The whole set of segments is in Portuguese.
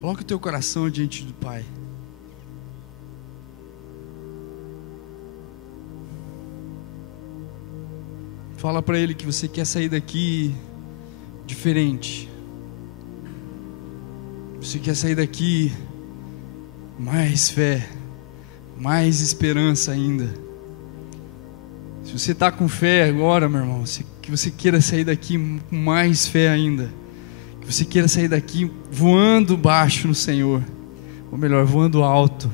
Coloque o teu coração diante do Pai. Fala para Ele que você quer sair daqui diferente. Você quer sair daqui mais fé, mais esperança ainda. Se você está com fé agora, meu irmão, que você queira sair daqui com mais fé ainda. Que você queira sair daqui voando baixo no Senhor, ou melhor, voando alto.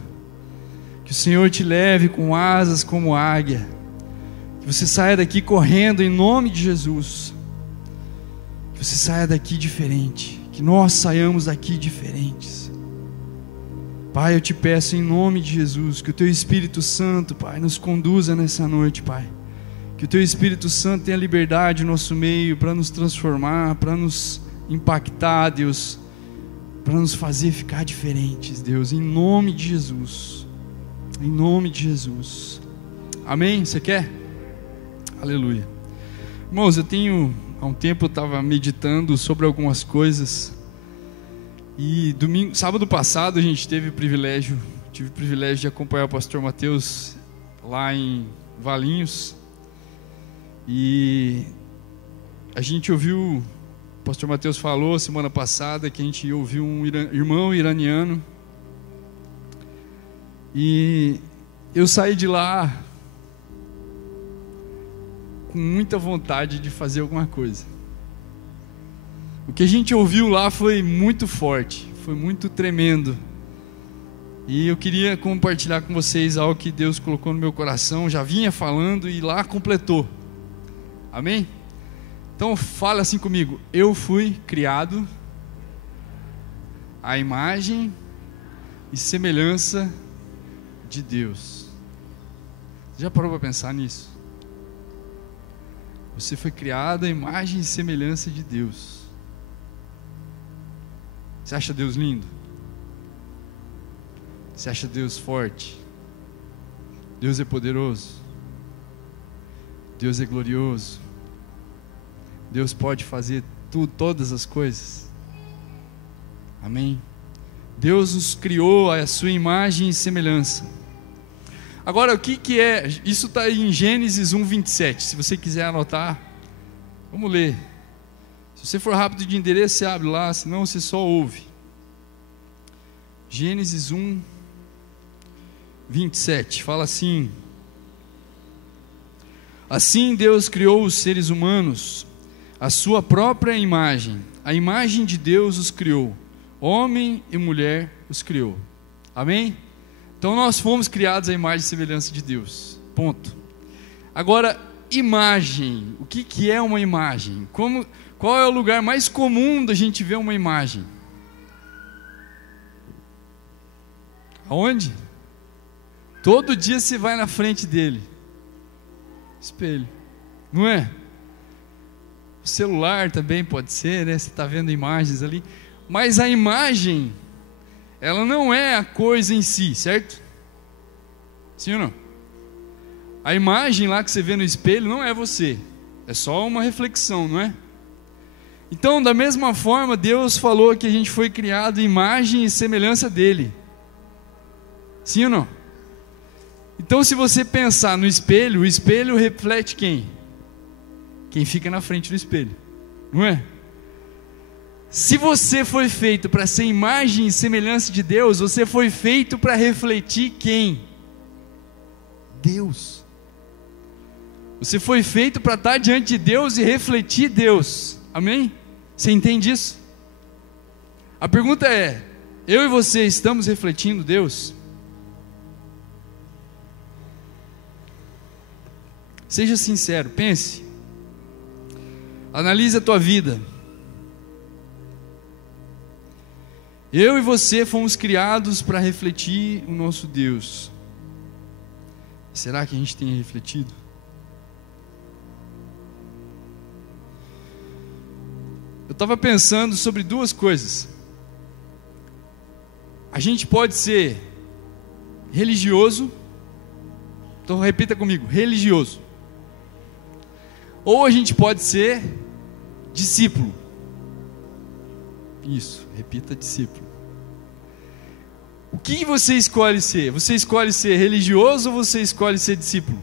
Que o Senhor te leve com asas como águia. Que você saia daqui correndo em nome de Jesus. Que você saia daqui diferente. Que nós saiamos daqui diferentes. Pai, eu te peço em nome de Jesus, que o Teu Espírito Santo, Pai, nos conduza nessa noite, Pai. Que o Teu Espírito Santo tenha liberdade no nosso meio para nos transformar, para nos impactar, Deus, para nos fazer ficar diferentes, Deus, em nome de Jesus. Em nome de Jesus. Amém? Você quer? Aleluia. Irmãos, há um tempo eu estava meditando sobre algumas coisas. E sábado passado a gente tive o privilégio de acompanhar o pastor Mateus lá em Valinhos. E a gente ouviu, o pastor Mateus falou semana passada que a gente ouviu um irmão iraniano. E eu saí de lá com muita vontade de fazer alguma coisa. O que a gente ouviu lá foi muito forte, foi muito tremendo. E eu queria compartilhar com vocês algo que Deus colocou no meu coração, já vinha falando e lá completou. Amém? Então fala assim comigo: eu fui criado à imagem e semelhança de Deus. Já parou para pensar nisso? Você foi criado à imagem e semelhança de Deus. Você acha Deus lindo? Você acha Deus forte? Deus é poderoso? Deus é glorioso? Deus pode fazer todas as coisas? Amém? Deus nos criou à sua imagem e semelhança. Agora, o que é? Isso está em Gênesis 1:27. Se você quiser anotar, vamos ler. Se você for rápido de endereço, você abre lá, senão você só ouve. Gênesis 1:27 fala assim: assim Deus criou os seres humanos, a sua própria imagem, a imagem de Deus os criou, homem e mulher os criou. Amém? Então nós fomos criados à imagem e semelhança de Deus, ponto. Agora, imagem, o que é uma imagem? Qual é o lugar mais comum da gente ver uma imagem? Aonde? Todo dia você vai na frente dele. Espelho, não é? O celular também pode ser, né? Você está vendo imagens ali. Mas a imagem, ela não é a coisa em si, certo? Sim ou não? A imagem lá que você vê no espelho não é você. É só uma reflexão, não é? Então, da mesma forma, Deus falou que a gente foi criado em imagem e semelhança dele. Sim ou não? Então, se você pensar no espelho, o espelho reflete quem? Quem fica na frente do espelho, não é? Se você foi feito para ser imagem e semelhança de Deus, você foi feito para refletir quem? Deus. Você foi feito para estar diante de Deus e refletir Deus. Amém? Você entende isso? A pergunta é: eu e você estamos refletindo Deus? Seja sincero, pense. Analise a tua vida. Eu e você fomos criados para refletir o nosso Deus. Será que a gente tem refletido? Eu estava pensando sobre duas coisas. A gente pode ser religioso. Então repita comigo: religioso. Ou a gente pode ser discípulo. Isso, repita: discípulo. que você escolhe ser? Você escolhe ser religioso ou você escolhe ser discípulo?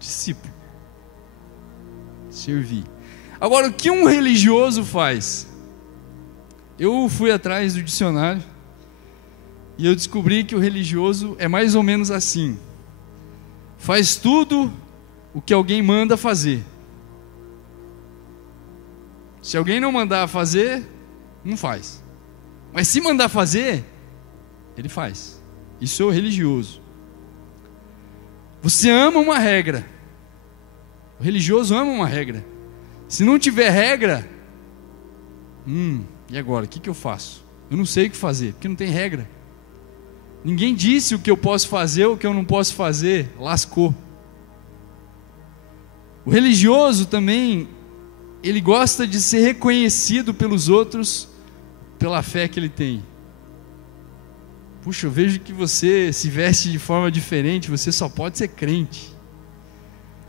Discípulo. Servir. Agora, o que um religioso faz? Eu fui atrás do dicionário e eu descobri que o religioso é mais ou menos assim: faz tudo o que alguém manda fazer. Se alguém não mandar fazer, não faz. Mas se mandar fazer, ele faz. Isso é o religioso. Você ama uma regra. O religioso ama uma regra. Se não tiver regra, e agora? O que eu faço? Eu não sei o que fazer, porque não tem regra. Ninguém disse o que eu posso fazer, o que eu não posso fazer. Lascou. O religioso também, ele gosta de ser reconhecido pelos outros pela fé que ele tem. Puxa, eu vejo que você se veste de forma diferente, você só pode ser crente.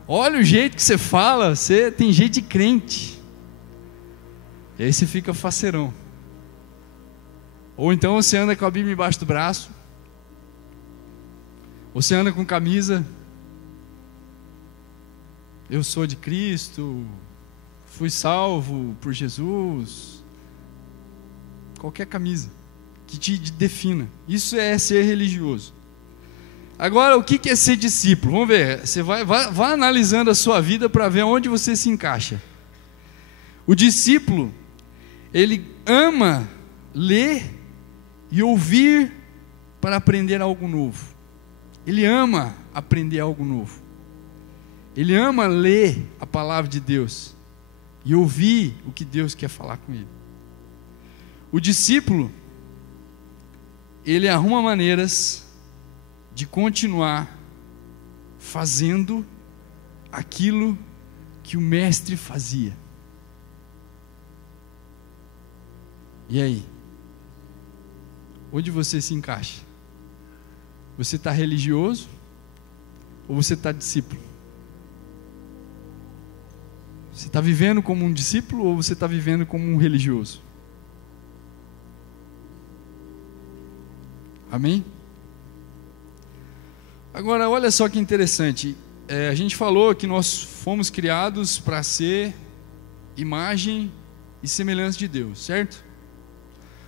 Olha o jeito que você fala, você tem jeito de crente. E aí você fica faceirão. Ou então você anda com a Bíblia embaixo do braço. Ou você anda com camisa: eu sou de Cristo, fui salvo por Jesus. Qualquer camisa que te defina. Isso é ser religioso. Agora, o que é ser discípulo? Vamos ver. Você vai analisando a sua vida para ver onde você se encaixa. O discípulo, ele ama ler e ouvir para aprender algo novo. Ele ama aprender algo novo. Ele ama ler a palavra de Deus e ouvir o que Deus quer falar com ele. O discípulo, ele arruma maneiras de continuar fazendo aquilo que o mestre fazia. E aí? Onde você se encaixa? Você está religioso ou você está discípulo? Você está vivendo como um discípulo ou você está vivendo como um religioso? Amém? Agora, olha só que interessante. A gente falou que nós fomos criados para ser imagem e semelhança de Deus, certo?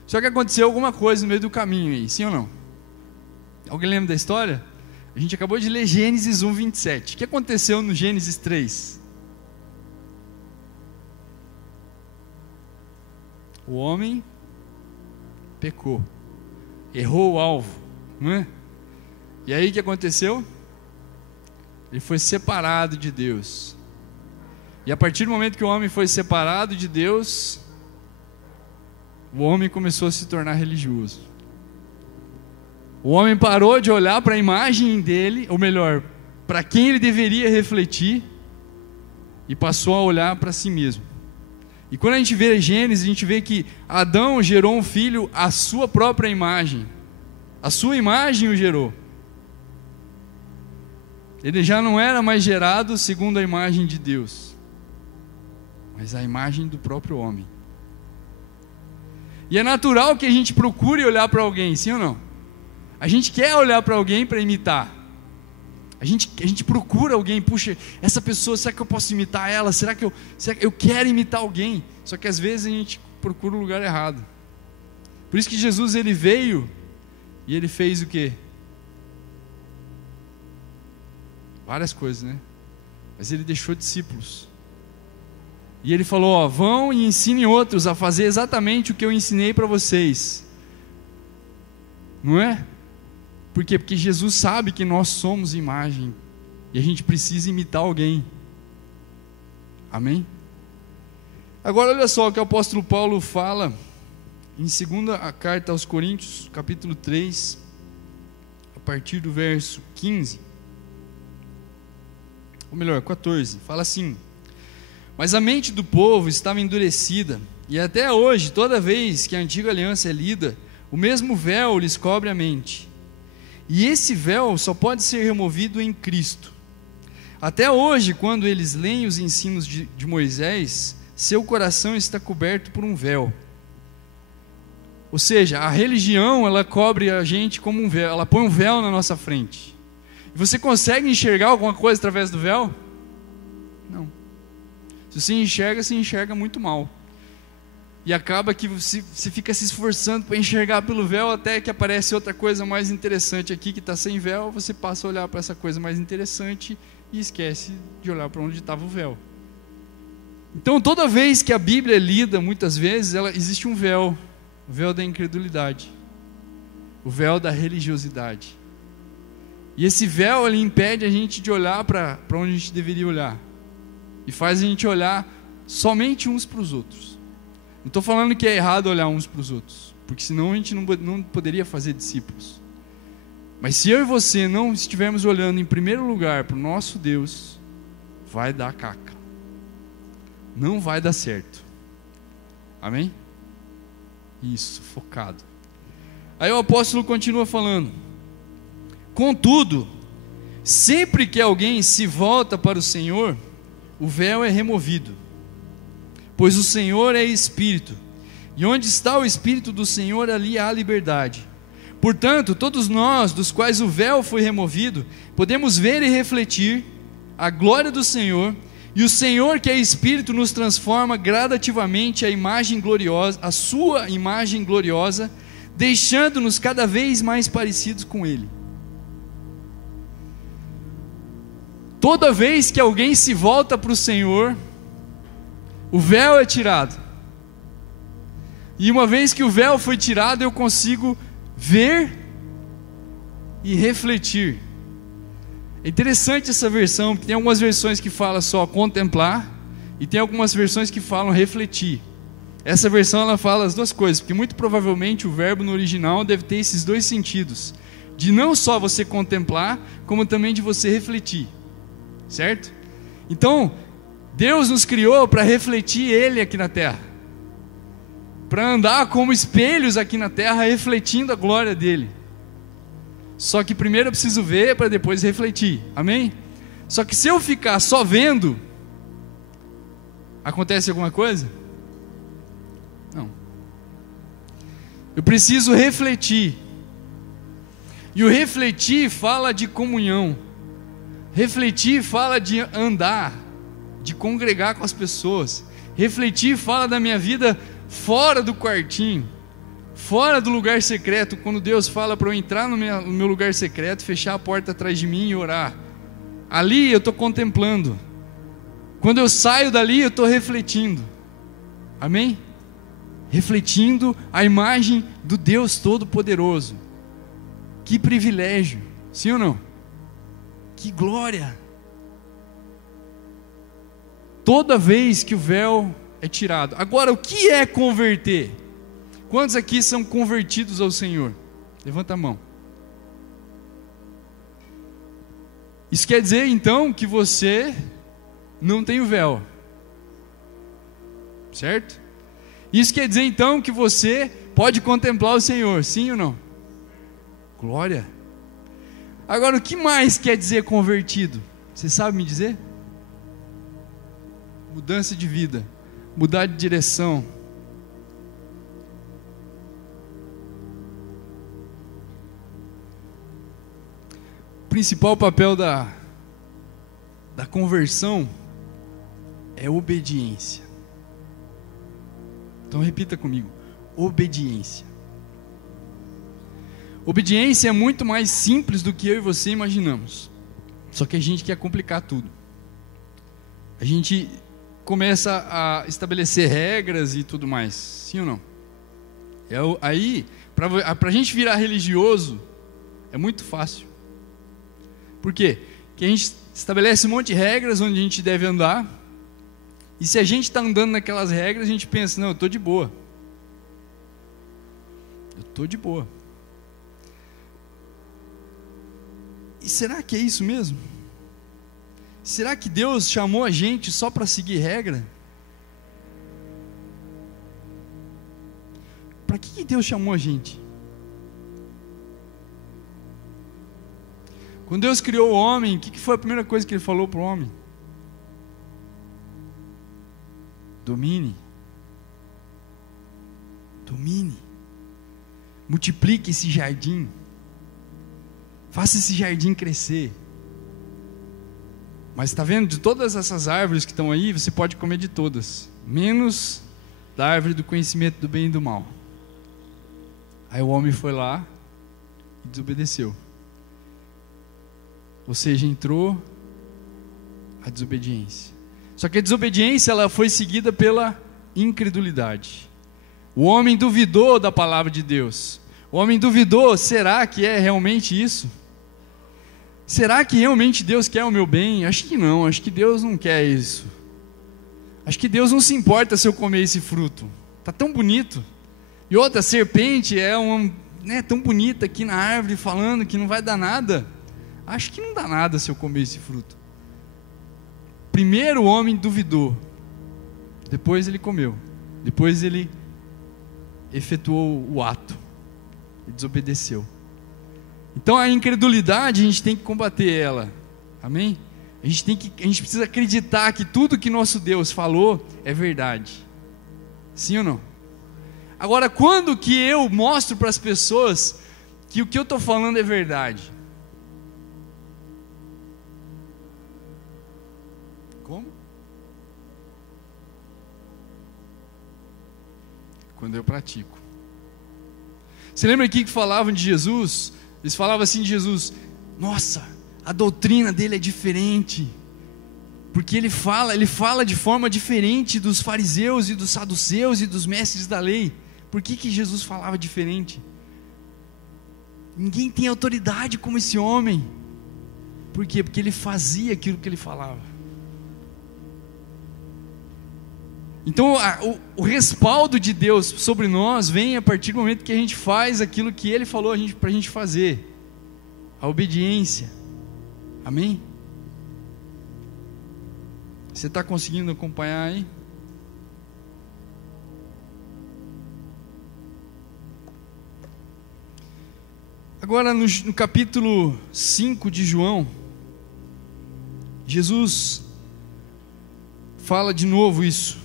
Só que aconteceu alguma coisa no meio do caminho aí, sim ou não? Alguém lembra da história? A gente acabou de ler Gênesis 1:27. O que aconteceu no Gênesis 3? O homem pecou, errou o alvo, não é? E aí o que aconteceu? Ele foi separado de Deus. E a partir do momento que o homem foi separado de Deus, o homem começou a se tornar religioso. O homem parou de olhar para a imagem dele, ou melhor, para quem ele deveria refletir, e passou a olhar para si mesmo. E quando a gente vê Gênesis, a gente vê que Adão gerou um filho à sua própria imagem. A sua imagem o gerou. Ele já não era mais gerado segundo a imagem de Deus, mas a imagem do próprio homem. E é natural que a gente procure olhar para alguém, sim ou não? A gente quer olhar para alguém para imitar. A gente procura alguém, puxa, essa pessoa, será que eu posso imitar ela? Será que eu quero imitar alguém? Só que às vezes a gente procura o lugar errado. Por isso que Jesus, ele veio e ele fez o quê? Várias coisas, né? Mas ele deixou discípulos. E ele falou, ó, vão e ensinem outros a fazer exatamente o que eu ensinei para vocês. Não é? Por quê? Porque Jesus sabe que nós somos imagem e a gente precisa imitar alguém. Amém? Agora olha só o que o apóstolo Paulo fala em 2ª carta aos Coríntios, capítulo 3, a partir do verso 15. Ou melhor, 14. Fala assim: mas a mente do povo estava endurecida, e até hoje, toda vez que a antiga aliança é lida, o mesmo véu lhes cobre a mente. E esse véu só pode ser removido em Cristo. Até hoje, quando eles leem os ensinos de Moisés, seu coração está coberto por um véu. Ou seja, a religião, ela cobre a gente como um véu, ela põe um véu na nossa frente. E você consegue enxergar alguma coisa através do véu? Não. Se você enxerga muito mal. E acaba que você fica se esforçando para enxergar pelo véu, até que aparece outra coisa mais interessante aqui que está sem véu, você passa a olhar para essa coisa mais interessante e esquece de olhar para onde estava o véu. Então, toda vez que a Bíblia é lida, muitas vezes, existe um véu. O véu da incredulidade. O véu da religiosidade. E esse véu, ele impede a gente de olhar para onde a gente deveria olhar. E faz a gente olhar somente uns para os outros. Não estou falando que é errado olhar uns para os outros, porque senão a gente não poderia fazer discípulos. Mas se eu e você não estivermos olhando em primeiro lugar para o nosso Deus, vai dar caca. Não vai dar certo. Amém? Isso, focado. Aí o apóstolo continua falando: contudo, sempre que alguém se volta para o Senhor, o véu é removido. Pois o Senhor é Espírito, e onde está o Espírito do Senhor, ali há liberdade. Portanto, todos nós, dos quais o véu foi removido, podemos ver e refletir a glória do Senhor, e o Senhor, que é Espírito, nos transforma gradativamente a sua imagem gloriosa, deixando-nos cada vez mais parecidos com Ele. Toda vez que alguém se volta para o Senhor, o véu é tirado. E uma vez que o véu foi tirado, eu consigo ver e refletir. É interessante essa versão, porque tem algumas versões que falam só contemplar, e tem algumas versões que falam refletir. Essa versão ela fala as duas coisas, porque muito provavelmente o verbo no original deve ter esses dois sentidos, de não só você contemplar, como também de você refletir, certo? Então, Deus nos criou para refletir Ele aqui na terra, para andar como espelhos aqui na terra, refletindo a glória dEle. Só que primeiro eu preciso ver para depois refletir, amém? Só que se eu ficar só vendo, acontece alguma coisa? Não. Eu preciso refletir. E o refletir fala de comunhão. Refletir fala de andar, de congregar com as pessoas. Refletir fala da minha vida fora do quartinho, fora do lugar secreto. Quando Deus fala para eu entrar no meu lugar secreto, fechar a porta atrás de mim e orar, ali eu estou contemplando. Quando eu saio dali, eu estou refletindo, amém? Refletindo a imagem do Deus Todo-Poderoso. Que privilégio, sim ou não? Que glória! Toda vez que o véu é tirado. Agora, o que é converter? Quantos aqui são convertidos ao Senhor? Levanta a mão. Isso quer dizer então que você não tem o véu, certo? Isso quer dizer então que você pode contemplar o Senhor, sim ou não? Glória. Agora, o que mais quer dizer convertido? Você sabe me dizer? Mudança de vida, mudar de direção. O principal papel da conversão é obediência. Então repita comigo: obediência. Obediência é muito mais simples do que eu e você imaginamos. Só que a gente quer complicar tudo. A gente começa a estabelecer regras e tudo mais, sim ou não? Aí, para a gente virar religioso, é muito fácil. Por quê? Porque a gente estabelece um monte de regras onde a gente deve andar, e se a gente está andando naquelas regras, a gente pensa: não, eu estou de boa. Eu estou de boa. E será que é isso mesmo? Será que Deus chamou a gente só para seguir regra? Para que Deus chamou a gente? Quando Deus criou o homem, o que foi a primeira coisa que Ele falou para o homem? Domine. Domine. multiplique esse jardim, faça esse jardim crescer. Mas está vendo, de todas essas árvores que estão aí, você pode comer de todas, menos da árvore do conhecimento do bem e do mal. Aí o homem foi lá e desobedeceu. Ou seja, entrou a desobediência. Só que a desobediência, ela foi seguida pela incredulidade. O homem duvidou da palavra de Deus. O homem duvidou, será que é realmente isso? Será que realmente Deus quer o meu bem? Acho que não, acho que Deus não quer isso. Acho que Deus não se importa se eu comer esse fruto. Está tão bonito. E outra, a serpente é tão bonita aqui na árvore, falando que não vai dar nada. Acho que não dá nada se eu comer esse fruto. Primeiro o homem duvidou, depois ele comeu, depois ele efetuou o ato, e desobedeceu. Então a incredulidade, a gente tem que combater ela, amém? A gente precisa acreditar que tudo que nosso Deus falou é verdade, sim ou não? Agora, quando que eu mostro para as pessoas que o que eu estou falando é verdade? Como? Quando eu pratico. Você lembra aqui que falavam de Jesus? Eles falavam assim de Jesus: nossa, a doutrina dele é diferente, porque ele fala de forma diferente dos fariseus e dos saduceus e dos mestres da lei. Por que Jesus falava diferente? Ninguém tem autoridade como esse homem. Por quê? Porque ele fazia aquilo que ele falava. Então o respaldo de Deus sobre nós vem a partir do momento que a gente faz aquilo que Ele falou para a gente fazer. A obediência. Amém? Você está conseguindo acompanhar aí? Agora no capítulo 5 de João, Jesus fala de novo isso.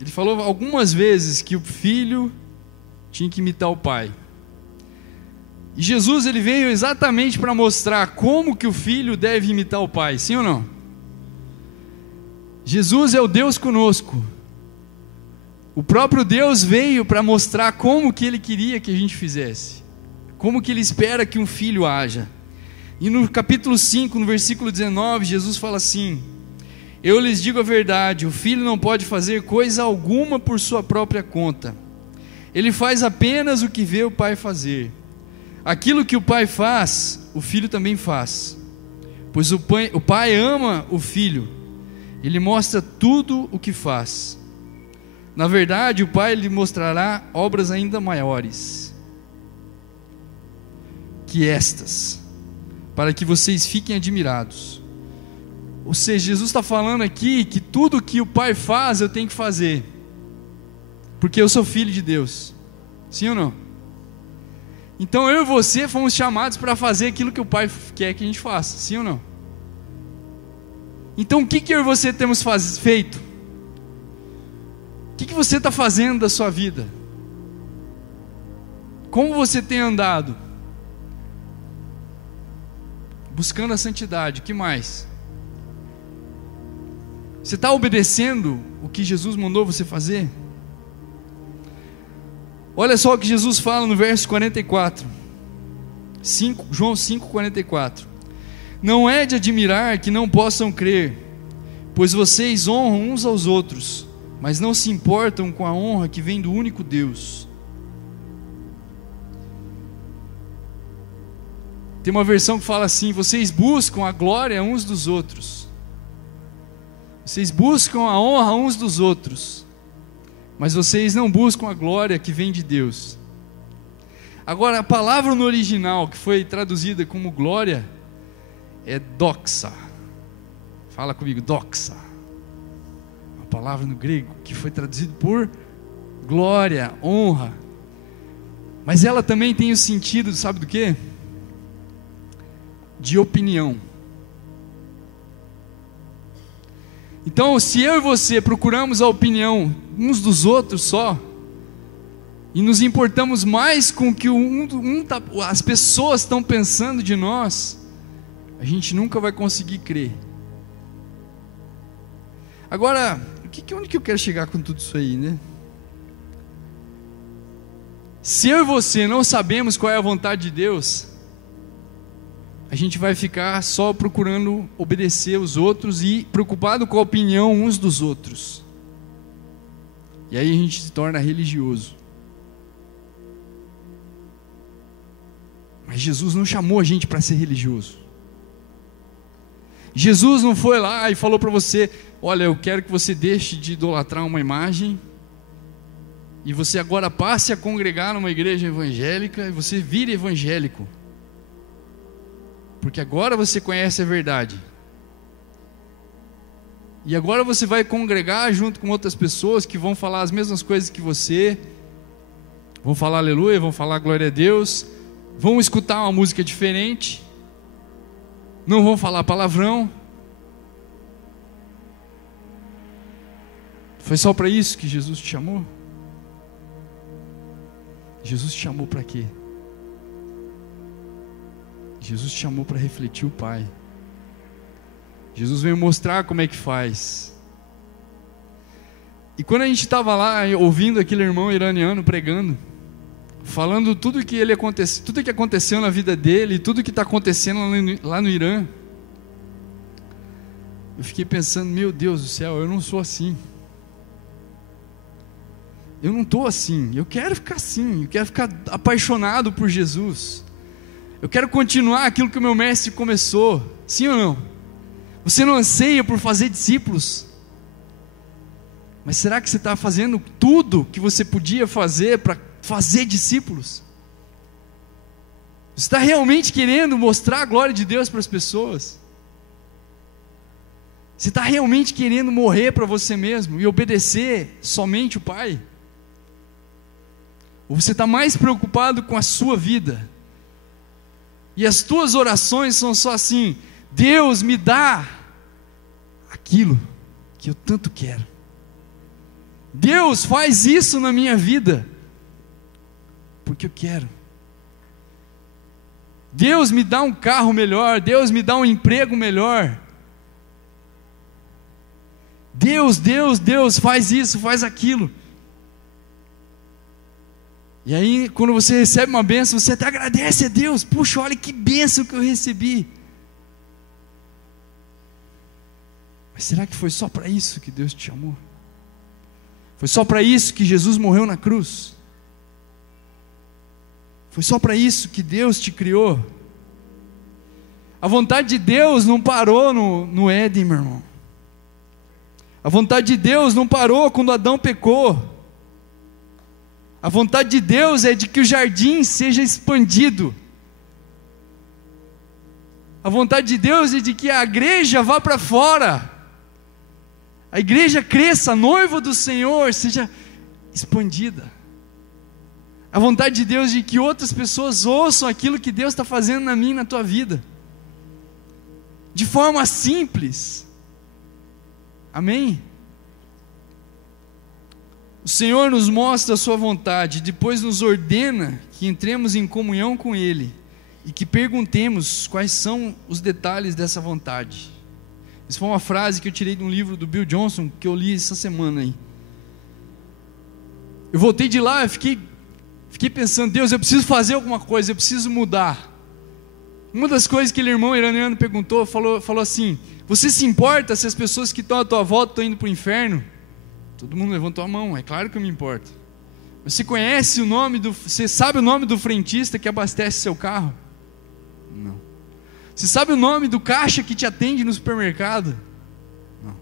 Ele falou algumas vezes que o filho tinha que imitar o pai. E Jesus, ele veio exatamente para mostrar como que o filho deve imitar o pai, sim ou não? Jesus é o Deus conosco. O próprio Deus veio para mostrar como que Ele queria que a gente fizesse, como que Ele espera que um filho haja. E no capítulo 5, no versículo 19, Jesus fala assim: eu lhes digo a verdade, o filho não pode fazer coisa alguma por sua própria conta. Ele faz apenas o que vê o pai fazer. Aquilo que o pai faz, o filho também faz. Pois o pai ama o filho, ele mostra tudo o que faz. Na verdade, o pai lhe mostrará obras ainda maiores que estas, para que vocês fiquem admirados. Ou seja, Jesus está falando aqui que tudo que o pai faz eu tenho que fazer, porque eu sou filho de Deus, sim ou não? Então eu e você fomos chamados para fazer aquilo que o pai quer que a gente faça, sim ou não? Então o que eu e você temos feito? O que você está fazendo da sua vida? Como você tem andado? Buscando a santidade, o que mais? Você está obedecendo o que Jesus mandou você fazer? Olha só o que Jesus fala no verso 44, João 5:44. Não é de admirar que não possam crer, pois vocês honram uns aos outros, mas não se importam com a honra que vem do único Deus. Tem uma versão que fala assim: vocês buscam a glória uns dos outros, vocês buscam a honra uns dos outros, mas vocês não buscam a glória que vem de Deus. Agora, a palavra no original que foi traduzida como glória é doxa. Fala comigo, doxa. Uma palavra no grego que foi traduzida por glória, honra. Mas ela também tem o sentido, sabe do quê? De opinião. Então, se eu e você procuramos a opinião uns dos outros só, e nos importamos mais com o que as pessoas estão pensando de nós, a gente nunca vai conseguir crer. Agora, onde que eu quero chegar com tudo isso aí, né? Se eu e você não sabemos qual é a vontade de Deus, a gente vai ficar só procurando obedecer os outros e preocupado com a opinião uns dos outros. E aí a gente se torna religioso. Mas Jesus não chamou a gente para ser religioso. Jesus não foi lá e falou para você: olha, eu quero que você deixe de idolatrar uma imagem e você agora passe a congregar numa igreja evangélica e você vire evangélico, porque agora você conhece a verdade. E agora você vai congregar junto com outras pessoas que vão falar as mesmas coisas que você, vão falar aleluia, vão falar glória a Deus, vão escutar uma música diferente, não vão falar palavrão. Foi só para isso que Jesus te chamou? Jesus te chamou para quê? Jesus te chamou para refletir o Pai. Jesus veio mostrar como é que faz. E quando a gente estava lá ouvindo aquele irmão iraniano pregando, falando tudo que aconteceu na vida dele, tudo que está acontecendo lá no Irã, eu fiquei pensando: meu Deus do céu, eu não sou assim. Eu não estou assim. Eu quero ficar assim. Eu quero ficar apaixonado por Jesus. Eu quero continuar aquilo que o meu mestre começou. Sim ou não? Você não anseia por fazer discípulos? Mas será que você está fazendo tudo que você podia fazer para fazer discípulos? Você está realmente querendo mostrar a glória de Deus para as pessoas? Você está realmente querendo morrer para você mesmo e obedecer somente o Pai? Ou você está mais preocupado com a sua vida? E as tuas orações são só assim: Deus, me dá aquilo que eu tanto quero. Deus, faz isso na minha vida, porque eu quero. Deus, me dá um carro melhor. Deus, me dá um emprego melhor. Deus, faz isso, faz aquilo. E aí, quando você recebe uma bênção, você até agradece a Deus. Puxa, olha que bênção que eu recebi. Mas será que foi só para isso que Deus te chamou? Foi só para isso que Jesus morreu na cruz? Foi só para isso que Deus te criou? A vontade de Deus não parou no Éden, meu irmão. A vontade de Deus não parou quando Adão pecou. A vontade de Deus é de que o jardim seja expandido. A vontade de Deus é de que a igreja vá para fora. A igreja cresça, a noiva do Senhor seja expandida. A vontade de Deus é de que outras pessoas ouçam aquilo que Deus está fazendo na minha e na tua vida. De forma simples. Amém? O Senhor nos mostra a sua vontade, depois nos ordena que entremos em comunhão com Ele e que perguntemos quais são os detalhes dessa vontade. Essa foi uma frase que eu tirei de um livro do Bill Johnson, que eu li essa semana aí. Eu voltei de lá e fiquei pensando: Deus, eu preciso fazer alguma coisa, eu preciso mudar. Uma das coisas que aquele irmão iraniano perguntou, falou assim: você se importa se as pessoas que estão à tua volta estão indo para o inferno? Todo mundo levantou a mão. É claro que eu me importo. Você sabe o nome do frentista que abastece seu carro? Não. Você sabe o nome do caixa que te atende no supermercado? Não.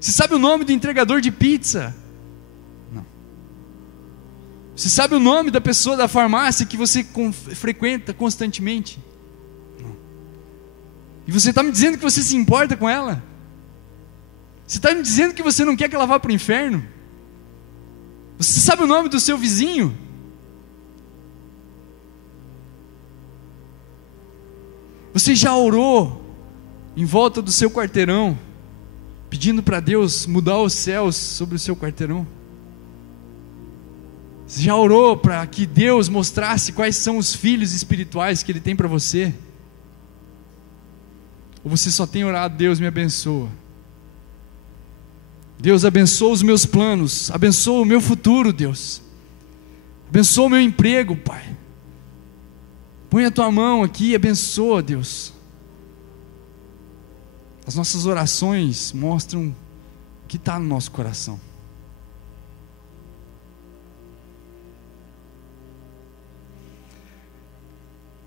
Você sabe o nome do entregador de pizza? Não. Você sabe o nome da pessoa da farmácia que você frequenta constantemente? Não. E você está me dizendo que você se importa com ela? Você está me dizendo que você não quer que ela vá para o inferno? Você sabe o nome do seu vizinho? Você já orou em volta do seu quarteirão, pedindo para Deus mudar os céus sobre o seu quarteirão? Você já orou para que Deus mostrasse quais são os filhos espirituais que Ele tem para você? Ou você só tem orado, Deus me abençoa? Deus abençoa os meus planos, abençoa o meu futuro, Deus. Abençoa o meu emprego, Pai. Põe a tua mão aqui e abençoa, Deus. As nossas orações mostram o que está no nosso coração.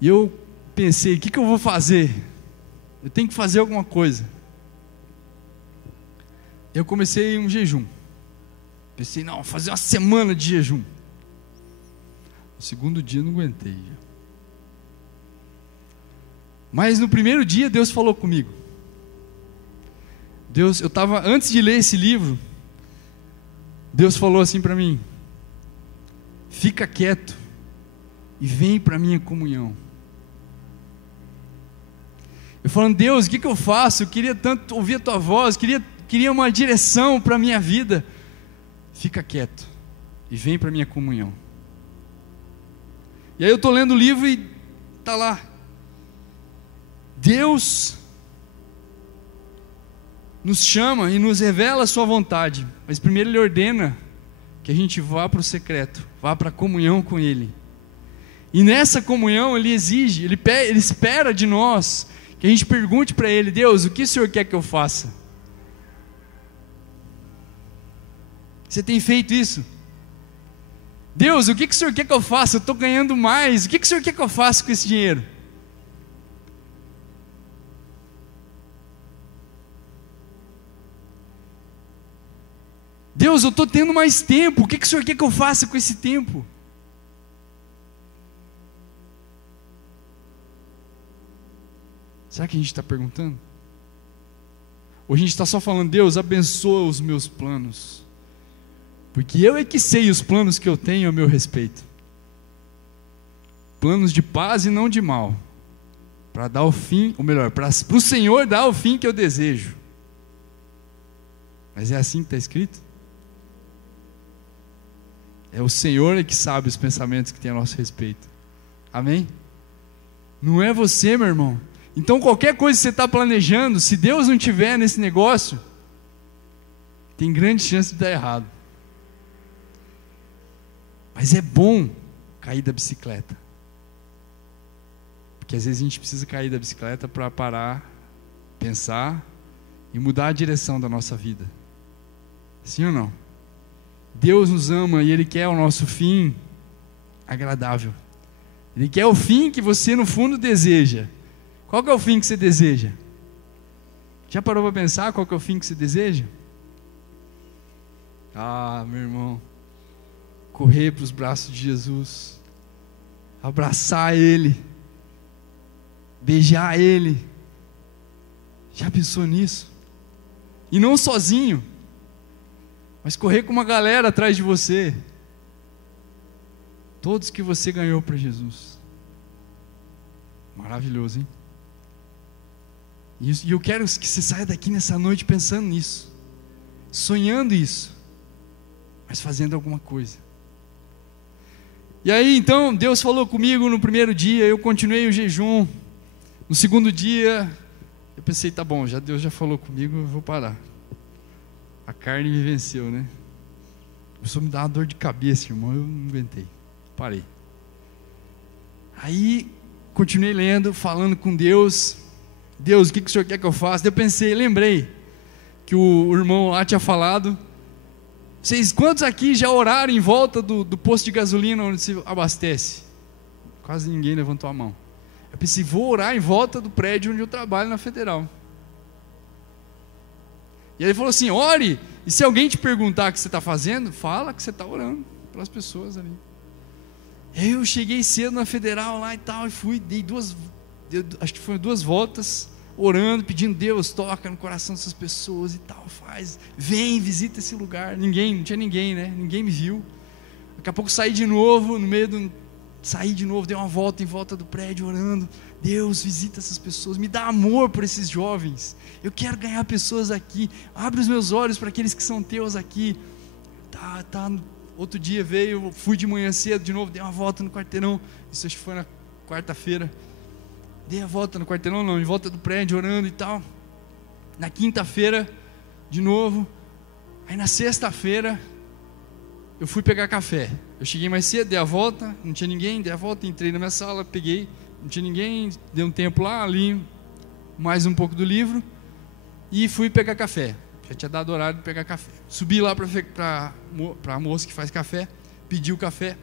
E eu pensei, o que eu vou fazer? Eu tenho que fazer alguma coisa. Eu comecei um jejum. Pensei, não, vou fazer uma semana de jejum. No segundo dia eu não aguentei. Mas no primeiro dia Deus falou comigo. Eu estava, antes de ler esse livro, Deus falou assim para mim: fica quieto e vem para a minha comunhão. Eu falando, Deus, o que eu faço? Eu queria tanto ouvir a tua voz, queria uma direção para a minha vida. Fica quieto e vem para a minha comunhão. E aí eu estou lendo o livro e está lá: Deus nos chama e nos revela a sua vontade, mas primeiro Ele ordena que a gente vá para o secreto, vá para a comunhão com Ele. E nessa comunhão Ele exige, Ele espera de nós que a gente pergunte para Ele: Deus, o que o Senhor quer que eu faça? Você tem feito isso? Deus, o que o Senhor quer que eu faça? Eu estou ganhando mais, o que o Senhor quer que eu faça com esse dinheiro? Deus, eu estou tendo mais tempo, o que o Senhor quer que eu faça com esse tempo? Será que a gente está perguntando? Ou a gente está só falando: Deus, abençoa os meus planos, porque eu é que sei os planos que eu tenho a meu respeito, planos de paz e não de mal, para dar o fim, ou melhor, para o Senhor dar o fim que eu desejo. Mas é assim que está escrito? É o Senhor que sabe os pensamentos que tem a nosso respeito. Amém? Não é você, meu irmão. Então qualquer coisa que você está planejando, se Deus não estiver nesse negócio, tem grande chance de dar errado. Mas é bom cair da bicicleta, porque às vezes a gente precisa cair da bicicleta para parar, pensar e mudar a direção da nossa vida. Sim ou não? Deus nos ama e Ele quer o nosso fim agradável. Ele quer o fim que você no fundo deseja. Qual que é o fim que você deseja? Já parou para pensar qual que é o fim que você deseja? Ah, meu irmão, correr para os braços de Jesus, abraçar Ele, beijar Ele. Já pensou nisso? E não sozinho, mas correr com uma galera atrás de você, todos que você ganhou para Jesus. Maravilhoso, hein? E eu quero que você saia daqui nessa noite pensando nisso, sonhando isso, mas fazendo alguma coisa. E aí então Deus falou comigo no primeiro dia, eu continuei o jejum. No segundo dia eu pensei, tá bom, Deus já falou comigo, eu vou parar. A carne me venceu, né? Começou a me dar uma dor de cabeça, irmão, eu não aguentei, parei. Aí continuei lendo, falando com Deus. Deus, o que o Senhor quer que eu faça? Eu pensei, lembrei que o irmão lá tinha falado. Vocês, quantos aqui já oraram em volta do posto de gasolina onde se abastece? Quase ninguém levantou a mão. Eu pensei, vou orar em volta do prédio onde eu trabalho na Federal. E aí ele falou assim: ore, e se alguém te perguntar o que você está fazendo, fala que você está orando pelas pessoas ali. E aí eu cheguei cedo na Federal lá e tal, e fui, acho que foram 2 voltas, orando, pedindo: Deus, toca no coração dessas pessoas e tal, vem, visita esse lugar. Não tinha ninguém, né? Ninguém me viu. Daqui a pouco saí de novo, dei uma volta em volta do prédio orando: Deus, visita essas pessoas, me dá amor por esses jovens, eu quero ganhar pessoas aqui, abre os meus olhos para aqueles que são teus aqui. Outro dia veio, fui de manhã cedo de novo, dei uma volta no quarteirão. Isso acho que foi na quarta-feira. Dei a volta no quarteirão, não, em volta do prédio, orando e tal. Na quinta-feira, de novo. Aí na sexta-feira, eu fui pegar café. Eu cheguei mais cedo, dei a volta, não tinha ninguém, dei a volta, entrei na minha sala, peguei, não tinha ninguém, dei um tempo lá, li mais um pouco do livro e fui pegar café. Já tinha dado horário de pegar café. Subi lá para a moça que faz café, pedi o café.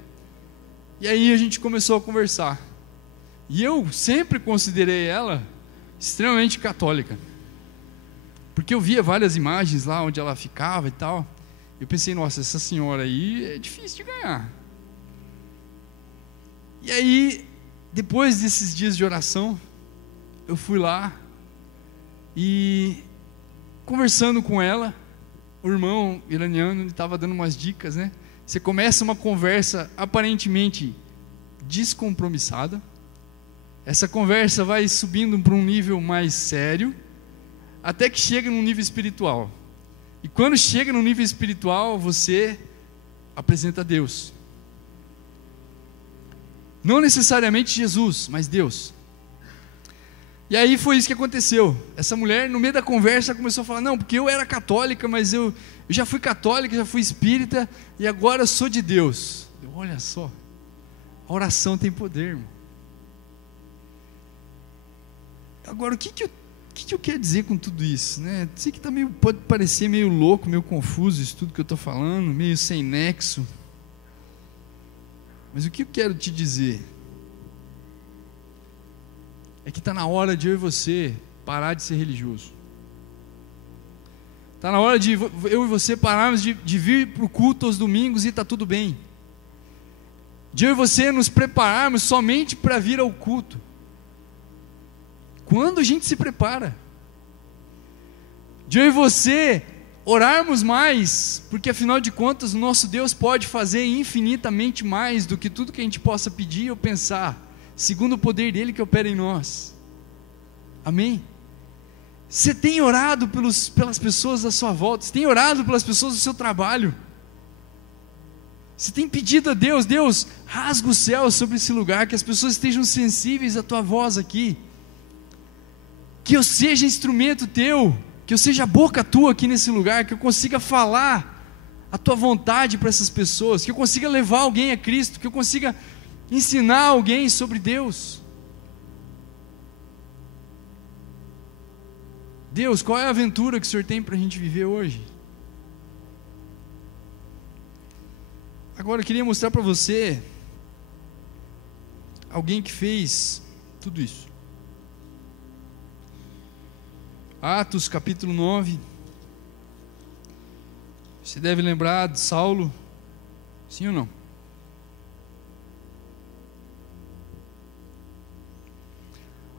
E aí a gente começou a conversar. E eu sempre considerei ela extremamente católica. Porque eu via várias imagens lá onde ela ficava e tal. Eu pensei, nossa, essa senhora aí é difícil de ganhar. E aí, depois desses dias de oração, eu fui lá e, conversando com ela, o irmão iraniano estava dando umas dicas, né? Você começa uma conversa aparentemente descompromissada. Essa conversa vai subindo para um nível mais sério, até que chega num nível espiritual. E quando chega no nível espiritual, você apresenta Deus. Não necessariamente Jesus, mas Deus. E aí foi isso que aconteceu. Essa mulher, no meio da conversa, começou a falar, não, porque eu era católica, mas eu já fui católica, já fui espírita, e agora eu sou de Deus. Olha só, a oração tem poder, irmão. Agora, o que eu quero dizer com tudo isso, né? Sei que pode parecer meio louco, meio confuso isso tudo que eu estou falando, meio sem nexo. Mas o que eu quero te dizer é que está na hora de eu e você parar de ser religioso. Está na hora de eu e você pararmos de vir para o culto aos domingos e está tudo bem. De eu e você nos prepararmos somente para vir ao culto. Quando a gente se prepara. De eu e você orarmos mais, porque afinal de contas o nosso Deus pode fazer infinitamente mais do que tudo que a gente possa pedir ou pensar, segundo o poder dele que opera em nós. Amém? Você tem orado pelas pessoas à sua volta, você tem orado pelas pessoas do seu trabalho, você tem pedido a Deus, Deus, rasga o céu sobre esse lugar, que as pessoas estejam sensíveis à tua voz aqui, que eu seja instrumento teu, que eu seja a boca tua aqui nesse lugar, que eu consiga falar a tua vontade para essas pessoas, que eu consiga levar alguém a Cristo, que eu consiga ensinar alguém sobre Deus. Deus, qual é a aventura que o Senhor tem para a gente viver hoje? Agora eu queria mostrar para você alguém que fez tudo isso. Atos capítulo 9. Você deve lembrar de Saulo, sim ou não?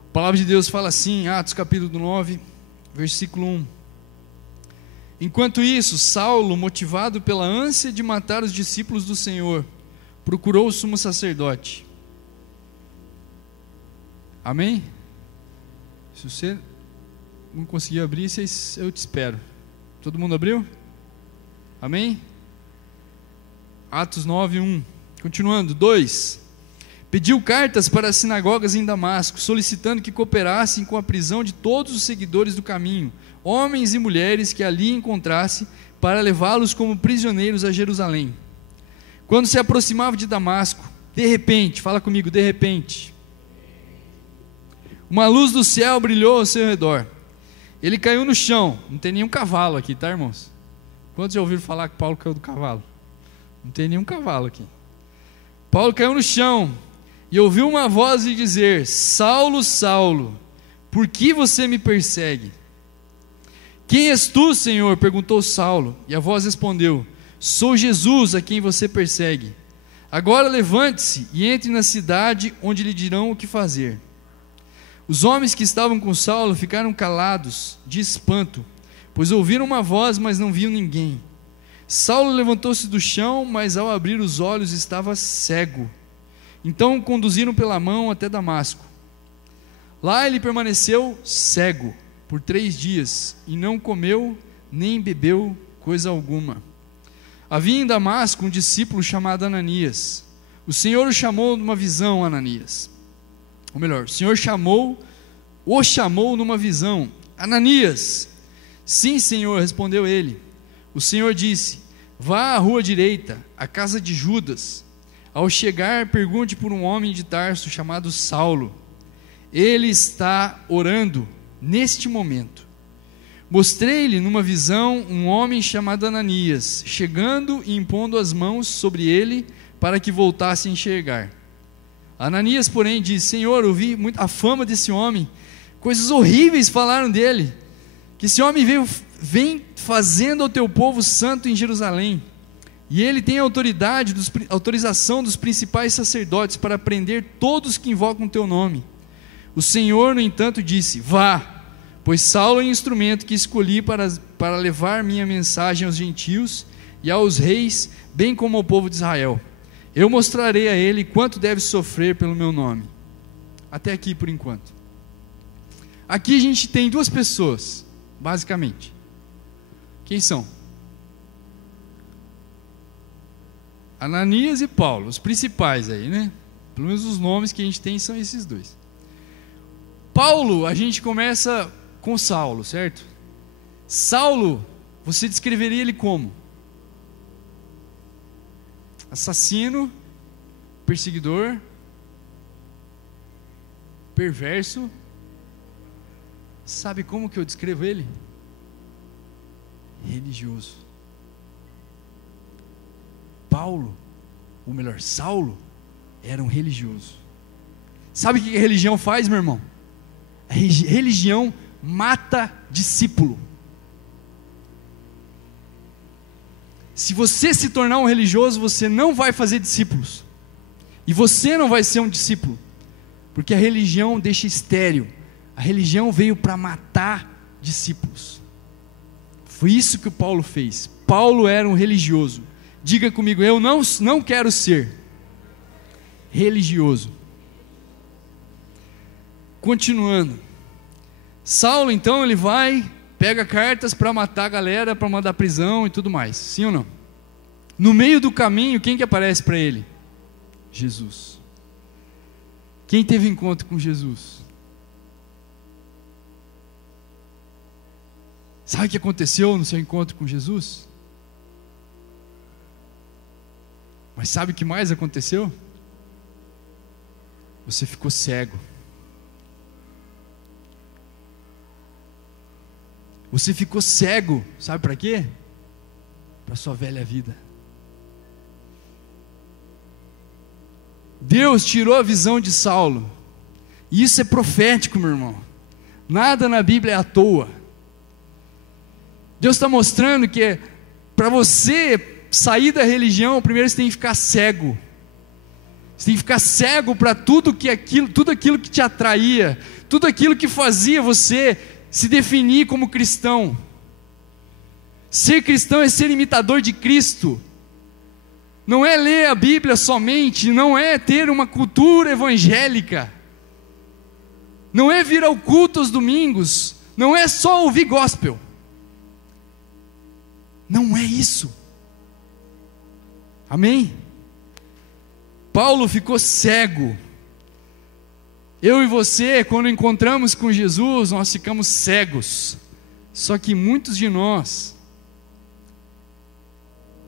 A palavra de Deus fala assim, Atos capítulo 9, versículo 1. Enquanto isso, Saulo, motivado pela ânsia de matar os discípulos do Senhor, procurou o sumo sacerdote. Amém? Se você não conseguir abrir, eu te espero. Todo mundo abriu? Amém? Atos 9, 1. Continuando, 2. Pediu cartas para as sinagogas em Damasco, solicitando que cooperassem com a prisão de todos os seguidores do caminho, homens e mulheres que ali encontrasse, para levá-los como prisioneiros a Jerusalém. Quando se aproximava de Damasco, de repente, fala comigo, de repente, uma luz do céu brilhou ao seu redor. Ele caiu no chão. Não tem nenhum cavalo aqui, tá, irmãos? Quantos já ouviram falar que Paulo caiu do cavalo? Não tem nenhum cavalo aqui. Paulo caiu no chão e ouviu uma voz lhe dizer: Saulo, Saulo, por que você me persegue? Quem és tu, Senhor? Perguntou Saulo. E a voz respondeu: Sou Jesus a quem você persegue. Agora levante-se e entre na cidade, onde lhe dirão o que fazer. Os homens que estavam com Saulo ficaram calados, de espanto, pois ouviram uma voz, mas não viam ninguém. Saulo levantou-se do chão, mas ao abrir os olhos estava cego. Então o conduziram pela mão até Damasco. Lá ele permaneceu cego por 3 dias, e não comeu nem bebeu coisa alguma. Havia em Damasco um discípulo chamado Ananias. O Senhor o chamou numa visão, Ananias. Ou melhor, o Senhor o chamou numa visão. Ananias. Sim, Senhor, respondeu ele. O Senhor disse: vá à rua direita, à casa de Judas. Ao chegar, pergunte por um homem de Tarso chamado Saulo. Ele está orando neste momento. Mostrei-lhe numa visão um homem chamado Ananias, chegando e impondo as mãos sobre ele para que voltasse a enxergar. Ananias, porém, disse: Senhor, ouvi muito a fama desse homem, coisas horríveis falaram dele, que esse homem vem fazendo ao teu povo santo em Jerusalém, e ele tem autorização dos principais sacerdotes para prender todos que invocam o teu nome. O Senhor, no entanto, disse: vá, pois Saulo é o instrumento que escolhi para levar minha mensagem aos gentios e aos reis, bem como ao povo de Israel. Eu mostrarei a ele quanto deve sofrer pelo meu nome. Até aqui por enquanto. Aqui a gente tem duas pessoas, basicamente. Quem são? Ananias e Paulo, os principais aí, né? Pelo menos os nomes que a gente tem são esses dois. Paulo, a gente começa com Saulo, certo? Saulo, você descreveria ele como? Assassino, perseguidor, perverso. Sabe como que eu descrevo ele? Religioso. Paulo, ou melhor, Saulo, era um religioso. Sabe o que a religião faz, meu irmão? A religião mata discípulo. Se você se tornar um religioso, você não vai fazer discípulos. E você não vai ser um discípulo. Porque a religião deixa estéril. A religião veio para matar discípulos. Foi isso que o Paulo fez. Paulo era um religioso. Diga comigo: eu não quero ser religioso. Continuando. Saulo, então, ele vai, pega cartas para matar a galera, para mandar prisão e tudo mais. Sim ou não? No meio do caminho, quem que aparece para ele? Jesus. Quem teve encontro com Jesus? Sabe o que aconteceu no seu encontro com Jesus? Mas sabe o que mais aconteceu? Você ficou cego. Você ficou cego, sabe para quê? Para a sua velha vida. Deus tirou a visão de Saulo. E isso é profético, meu irmão. Nada na Bíblia é à toa. Deus está mostrando que para você sair da religião, primeiro você tem que ficar cego. Você tem que ficar cego para tudo aquilo que te atraía, tudo aquilo que fazia você se definir como cristão. Ser cristão é ser imitador de Cristo. Não é ler a Bíblia somente, não é ter uma cultura evangélica, não é vir ao culto aos domingos, não é só ouvir gospel. Não é isso. Amém? Paulo ficou cego. Eu e você, quando encontramos com Jesus, nós ficamos cegos. Só que muitos de nós,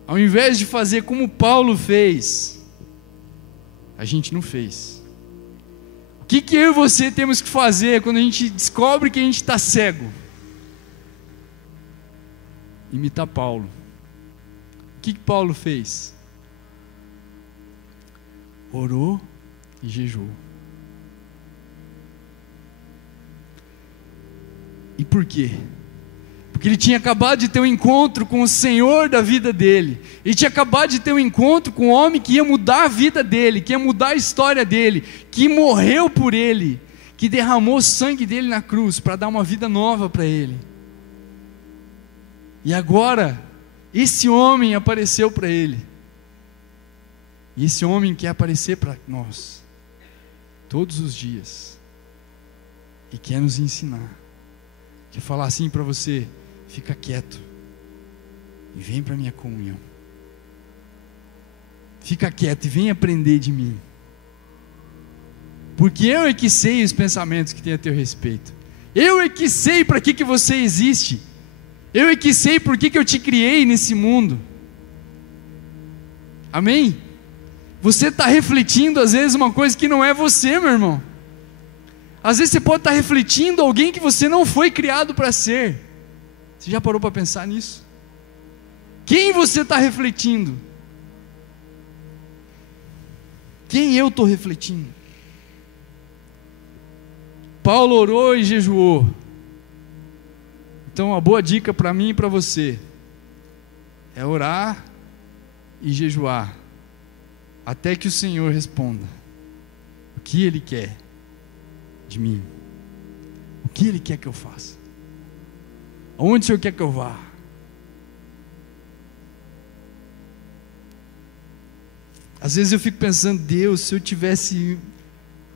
ao invés de fazer como Paulo fez, a gente não fez. O que eu e você temos que fazer quando a gente descobre que a gente está cego? Imitar Paulo. O que Paulo fez? Orou e jejuou. E por quê? Porque ele tinha acabado de ter um encontro com o Senhor da vida dele. Ele tinha acabado de ter um encontro com um homem que ia mudar a vida dele, que ia mudar a história dele, que morreu por ele, que derramou o sangue dele na cruz para dar uma vida nova para ele. E agora, esse homem apareceu para ele. E esse homem quer aparecer para nós, todos os dias. E quer nos ensinar. Quer falar assim para você: fica quieto e vem para a minha comunhão. fica quieto e vem aprender de mim. Porque eu é que sei os pensamentos que tem a teu respeito. Eu é que sei para que você existe. Eu é que sei por que eu te criei nesse mundo. Amém? Você está refletindo às vezes uma coisa que não é você, meu irmão. Às vezes você pode estar refletindo alguém que você não foi criado para ser. Você já parou para pensar nisso? Quem você está refletindo? Quem eu estou refletindo? Paulo orou e jejuou. Então uma boa dica para mim e para você é orar e jejuar até que o Senhor responda o que Ele quer de mim, o que Ele quer que eu faça, aonde o Senhor quer que eu vá. Às vezes eu fico pensando, Deus, se eu tivesse...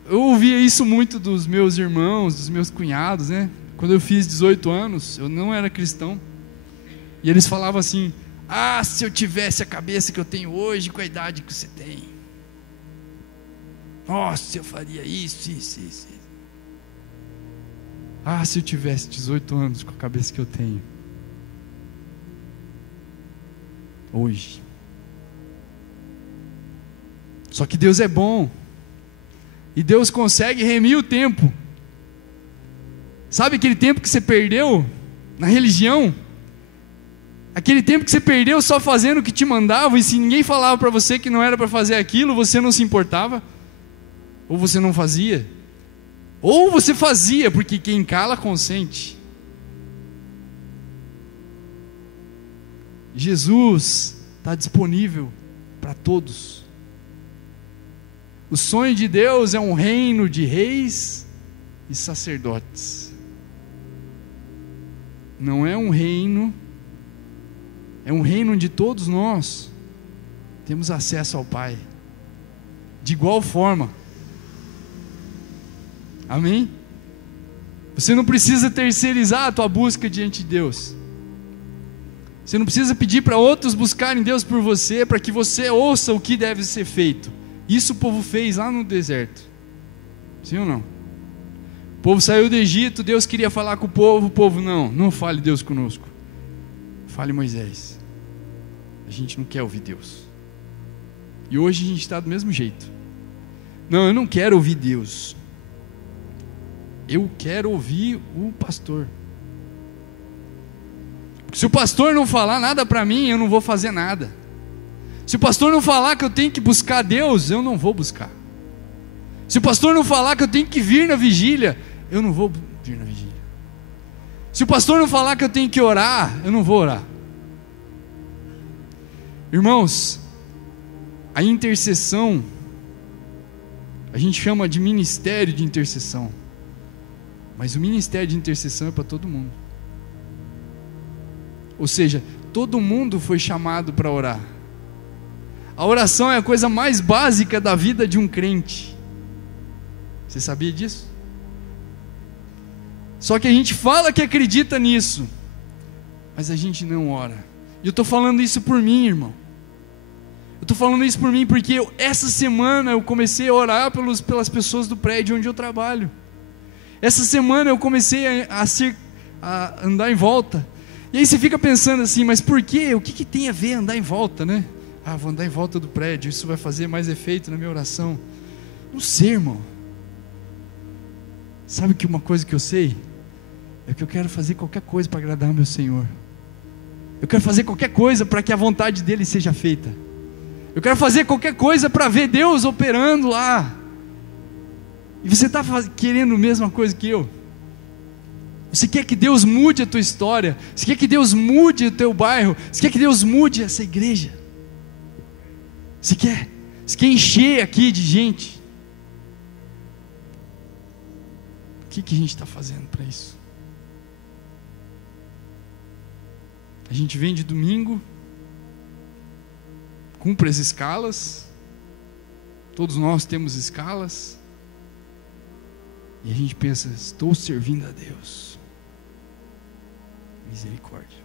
Eu ouvia isso muito dos meus irmãos, dos meus cunhados, né? Quando eu fiz 18 anos, eu não era cristão, e eles falavam assim: ah, se eu tivesse a cabeça que eu tenho hoje, com a idade que você tem, nossa, eu faria isso. Ah, se eu tivesse 18 anos com a cabeça que eu tenho hoje. Só que Deus é bom, e Deus consegue remir o tempo. Sabe aquele tempo que você perdeu na religião? Aquele tempo que você perdeu só fazendo o que te mandavam, e se ninguém falava para você que não era para fazer aquilo, você não se importava? Ou você não fazia? Ou você fazia, porque quem cala consente. Jesus está disponível para todos. O sonho de Deus é um reino de reis e sacerdotes. Não é um reino, é um reino onde todos nós temos acesso ao Pai, de igual forma. Amém? Você não precisa terceirizar a tua busca diante de Deus. Você não precisa pedir para outros buscarem Deus por você, para que você ouça o que deve ser feito. Isso o povo fez lá no deserto. Sim ou não? O povo saiu do Egito, Deus queria falar com o povo não fale Deus conosco. Fale Moisés. A gente não quer ouvir Deus. E hoje a gente está do mesmo jeito. Não, eu não quero ouvir Deus. Eu quero ouvir o pastor. Se o pastor não falar nada para mim, eu não vou fazer nada. Se o pastor não falar que eu tenho que buscar Deus, eu não vou buscar. Se o pastor não falar que eu tenho que vir na vigília, eu não vou vir na vigília. Se o pastor não falar que eu tenho que orar, eu não vou orar. Irmãos, a intercessão, a gente chama de ministério de intercessão, mas o ministério de intercessão é para todo mundo. Ou seja, todo mundo foi chamado para orar. A oração é a coisa mais básica da vida de um crente. Você sabia disso? Só que a gente fala que acredita nisso, mas a gente não ora. E eu estou falando isso por mim, irmão. Eu estou falando isso por mim porque essa semana eu comecei a orar pelas pessoas do prédio onde eu trabalho. Essa semana eu comecei a andar em volta. E aí você fica pensando assim, mas por quê? O que tem a ver andar em volta, né? Ah, vou andar em volta do prédio, isso vai fazer mais efeito na minha oração. Não sei, irmão. Sabe que uma coisa que eu sei? É que eu quero fazer qualquer coisa para agradar o meu Senhor. Eu quero fazer qualquer coisa para que a vontade dEle seja feita. Eu quero fazer qualquer coisa para ver Deus operando lá. E você está querendo a mesma coisa que eu? Você quer que Deus mude a tua história? Você quer que Deus mude o teu bairro? Você quer que Deus mude essa igreja? Você quer encher aqui de gente? O que a gente está fazendo para isso? A gente vem de domingo, cumpre as escalas, todos nós temos escalas, e a gente pensa, estou servindo a Deus. Misericórdia.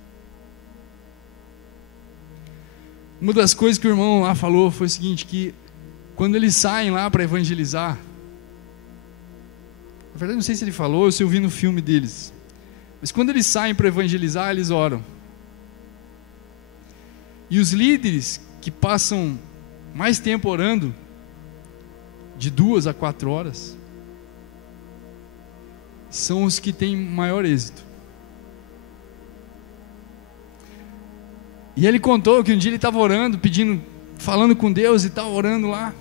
Uma das coisas que o irmão lá falou foi o seguinte, que quando eles saem lá para evangelizar, na verdade não sei se ele falou ou se eu vi no filme deles, mas quando eles saem para evangelizar, eles oram. E os líderes que passam mais tempo orando, de 2 a 4 horas, são os que têm maior êxito. E ele contou que um dia ele estava orando, pedindo, falando com Deus e tal, orando lá,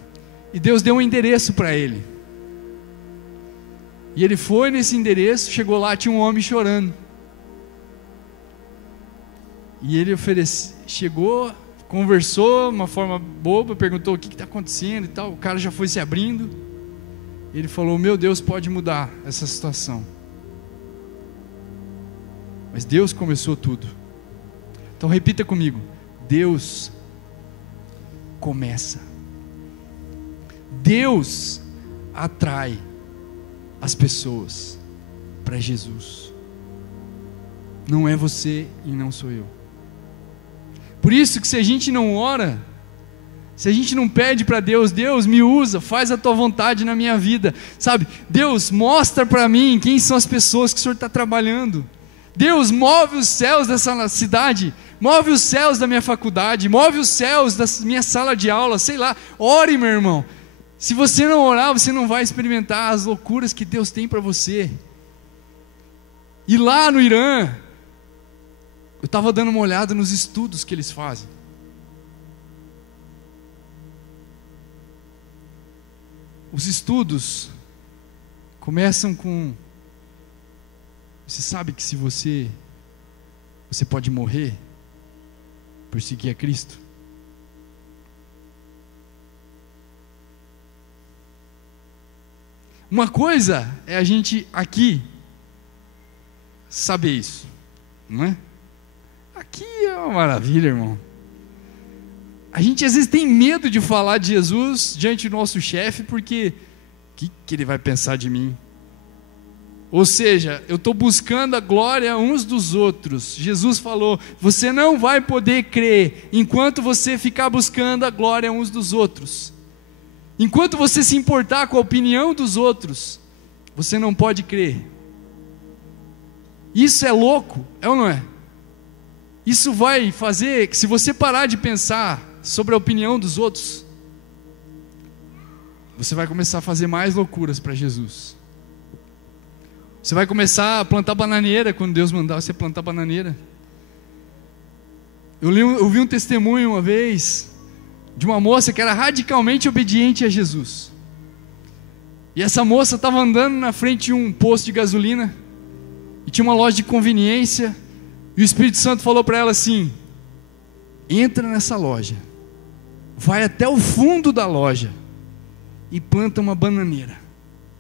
e Deus deu um endereço para ele. E ele foi nesse endereço, chegou lá, tinha um homem chorando. E ele chegou, conversou de uma forma boba, perguntou o que está acontecendo e tal. O cara já foi se abrindo. Ele falou: meu Deus pode mudar essa situação. Mas Deus começou tudo. Então repita comigo: Deus começa. Deus atrai as pessoas para Jesus. Não é você e não sou eu. Por isso que se a gente não ora, se a gente não pede para Deus: Deus me usa, faz a tua vontade na minha vida, sabe? Deus, mostra para mim quem são as pessoas que o Senhor está trabalhando. Deus, move os céus dessa cidade, move os céus da minha faculdade, move os céus da minha sala de aula, sei lá. Ore, meu irmão. Se você não orar, você não vai experimentar as loucuras que Deus tem para você. E lá no Irã, eu estava dando uma olhada nos estudos que eles fazem. Os estudos começam com: você sabe que se você pode morrer por seguir a Cristo? Uma coisa é a gente aqui saber isso, não é? Aqui é uma maravilha, irmão. A gente às vezes tem medo de falar de Jesus diante do nosso chefe, porque o que ele vai pensar de mim? Ou seja, eu estou buscando a glória uns dos outros. Jesus falou: você não vai poder crer enquanto você ficar buscando a glória uns dos outros. Enquanto você se importar com a opinião dos outros, você não pode crer. Isso é louco, é ou não é? Isso vai fazer que, se você parar de pensar sobre a opinião dos outros, você vai começar a fazer mais loucuras para Jesus. Você vai começar a plantar bananeira quando Deus mandar você plantar bananeira. Eu vi um testemunho uma vez de uma moça que era radicalmente obediente a Jesus. E essa moça estava andando na frente de um posto de gasolina, e tinha uma loja de conveniência, e o Espírito Santo falou para ela assim: entra nessa loja, vai até o fundo da loja e planta uma bananeira,